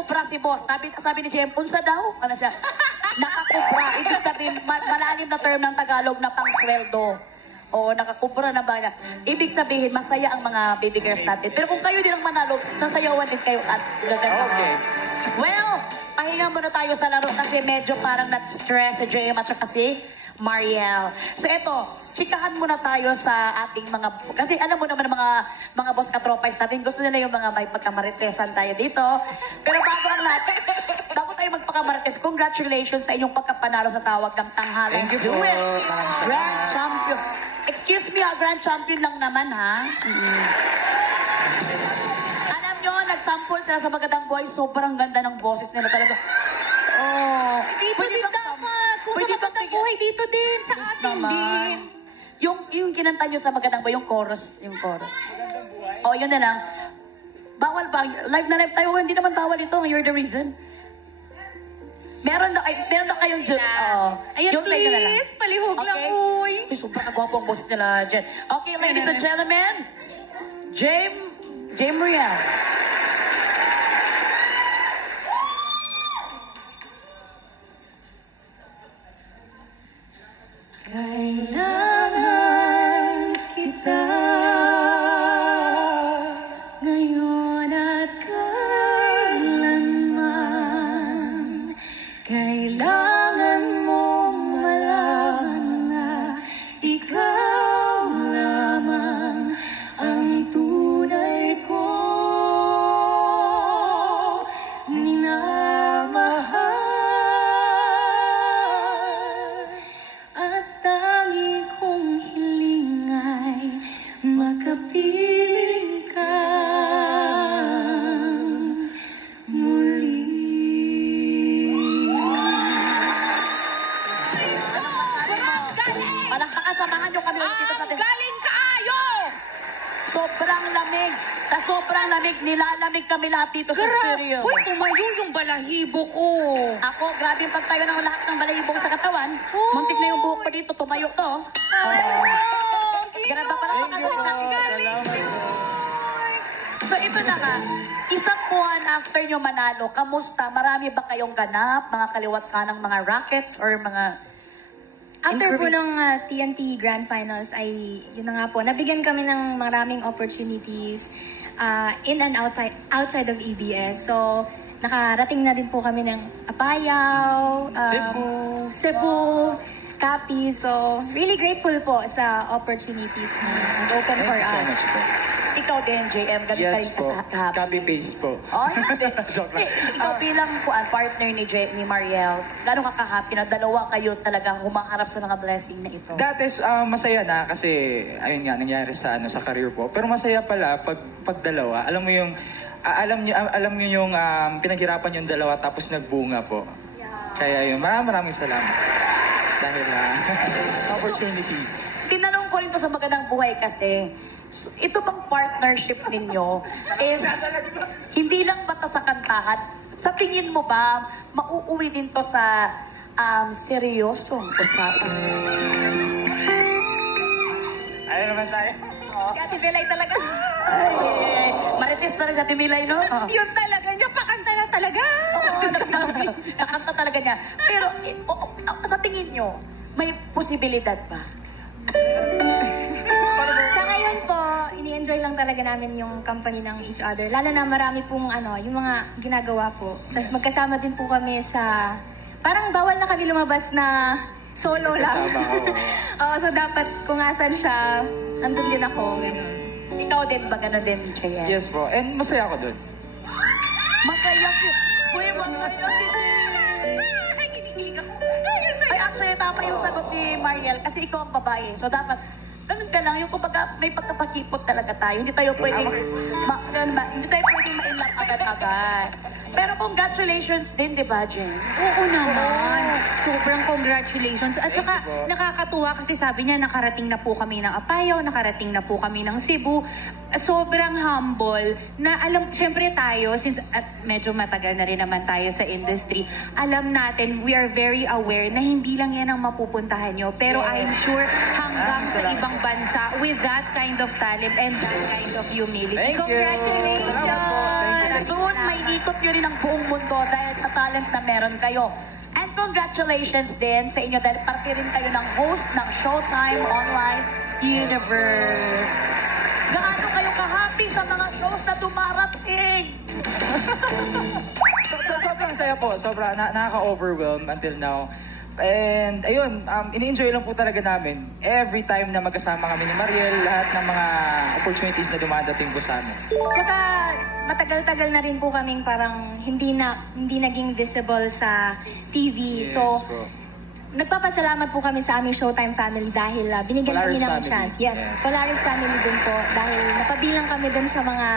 nakakubra si boss. Sabi ni JM, unsa daw? Ano siya? Nakakubra. Ibig sabihin, malalim na term ng Tagalog na pangsweldo. Oo, nakakubra na ba na. Ibig sabihin, masaya ang mga baby girls natin. Pero kung kayo din ang manalo, sasayawan din kayo at gaganda. Okay. Well, pahinga muna tayo sa laro kasi medyo parang na-stress si JM at saka si Mariel. So eto, chikahan muna tayo sa ating mga, kasi alam mo naman mga boss katropais natin, gusto nila yung mga may pagkamaritesan tayo dito. Pero bago tayo magpakamartes, congratulations sa inyong pagkapanalo sa tawag ng tanghalang Thank you po. duet. Grand champion. Excuse me ha, grand champion lang naman ha. Alam nyo, nagsample sila sa Magandang Buhay, sobrang ganda ng boses nila talaga. Oh, Dito din dapat. Kung sa Magandang Buhay, dito din. Sa atin din. Yung kinanta nyo sa Magandang Buhay, yung chorus. Oh, yun na lang. Bawal ba? Live na live tayo. Hindi naman bawal ito. You're the reason. Meron na kayong dyan. Ayun, yung live na lang. please. Palihog lang, uy. Ay, super kagwapo ang boses nila dyan. Okay, ladies and gentlemen. Jame Maria. Kailangan kita ngayon at kailanman. Kailangan mong malaman na ikaw lamang ang tunay ko minamahal. At tangi kong hiling ay makapiling ka muli. Palakakasamahan nyo kami ulit dito sa atin. Galing kaayo! Sobrang lamig. Sa sobrang lamig, nilalamig kami lahat dito sa studio. Uy, tumayo yung balahibo ko. Ako, grabe yung pagtayo ng lahat ng balahibong sa katawan. Oh. Muntik na yung buhok ko dito, tumayo to. Grabe pala pakagaling natin. So ito na nga, isang buwan after nyo manalo, kamusta? Marami ba kayong ganap, mga kaliwat ka ng mga rackets or mga... After po inquiries? ng TNT Grand Finals ay, yun na nga po, nabigyan kami ng maraming opportunities in and outside of ABS. So, nakarating na din po kami ng Apayao, Cebu, Capi. So, really grateful po sa opportunities na nag-open for Thank you so us. much po. Ikaw din, JM, ganun ka Yes rin po. kahapon. Copy-paste po. Oh, hindi. Joke lang. Ikaw bilang partner ni Mariel, gano'n ka ka-happy na dalawa kayo talagang humaharap sa mga blessing na ito? That is, masaya na kasi, ayun nga, nangyari sa career po. Pero masaya pala pag dalawa. Alam mo yung, alam niyo yung pinaghirapan yung dalawa tapos nagbunga po. Kaya yun, maraming salamat. Dahil opportunities. Tinanong ko rin to sa Magandang Buhay kasi, ito bang partnership ninyo is hindi lang bata sa kantahan? Sa tingin mo ba, mauuwi din to sa seryosong usapan? Ayaw naman tayo. Ate Belay talaga. Ay, marites na rin siya, Timilay, no? Yun talaga niya, pakanta na talaga. Oo, nakanta talaga niya. Pero sa tingin nyo, may posibilidad ba? Sa ngayon po, ini-enjoy lang talaga namin yung company ng each other. Lalo na marami pong yung mga ginagawa po. Tapos magkasama din po kami sa... Parang bawal na kami lumabas na solo lang. Oo, so dapat kung asan siya, andun din ako. Ganun. Ikaw din ba gano'n din, JM? Yes po. And masaya ako dun. Masaya si... Uy, masaya si... Ay, kinikilig ako. Ay, actually, tama yung sagot ni Mariel kasi ikaw ang babae. So, dapat, ganun ka lang, yung kumbaga, may pagkapakipot talaga tayo. Hindi tayo pwedeng, hindi tayo pwedeng ma-inlap agad-agad. Pero congratulations din, di ba, Jen? Oo naman. Sobrang congratulations. At saka nakakatuwa kasi sabi niya nakarating na po kami ng Apayao, nakarating na po kami ng Cebu. Sobrang humble na syempre tayo, since at medyo matagal na rin naman tayo sa industry, alam natin, we are very aware na hindi lang yan ang mapupuntahan nyo. Pero I'm sure hanggang sa ibang bansa with that kind of talent and that kind of humility. Thank you. Congratulations! Soon, may ikot nyo rin ang buong mundo dahil sa talent na meron kayo. And congratulations din sa inyo dahil parte rin kayo ng host ng Showtime Online Universe. Gaano kayo ka-happy sa mga shows na dumarating? Sobrang saya po. Nakaka-overwhelm until now. And ayun, ini-enjoy lang po talaga namin. Every time na magkasama kami ni Mariel, lahat ng mga opportunities na dumadating po sa amin. Tsaka matagal-tagal na rin po kaming parang hindi naging visible sa TV. Yes, So, po. nagpapasalamat po kami sa aming Showtime family dahil binigyan kami Polaris ng family. chance. Yes, Yes. Polaris family din po dahil napabilang kami dun sa mga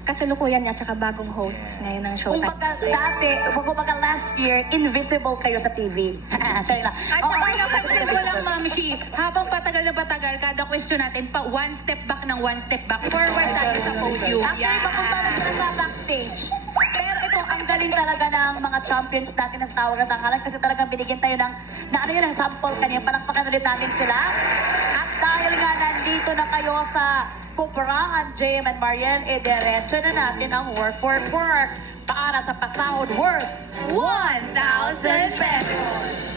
kasalukuyan at saka bagong hosts ngayon ng Kung Showtime. baga last year, invisible kayo sa TV. Sorry lang. At saka napansin ko lang, Ma'am Shi, habang patagal na patagal, kada question natin, one step back ng one step back. Forward tayo sa podium. Actually, papunta na sila sa backstage. Pero ito, ang galing talaga ng mga champions natin na tawag na tanghalan kasi talagang binigyan tayo ng ng sample kanina. Palakpakan ulit natin sila. At dahil nga nandito na kayo sa Kubrahan, JM and Mariel, diretso na natin ang work para sa pasahod worth 1,000 pesos.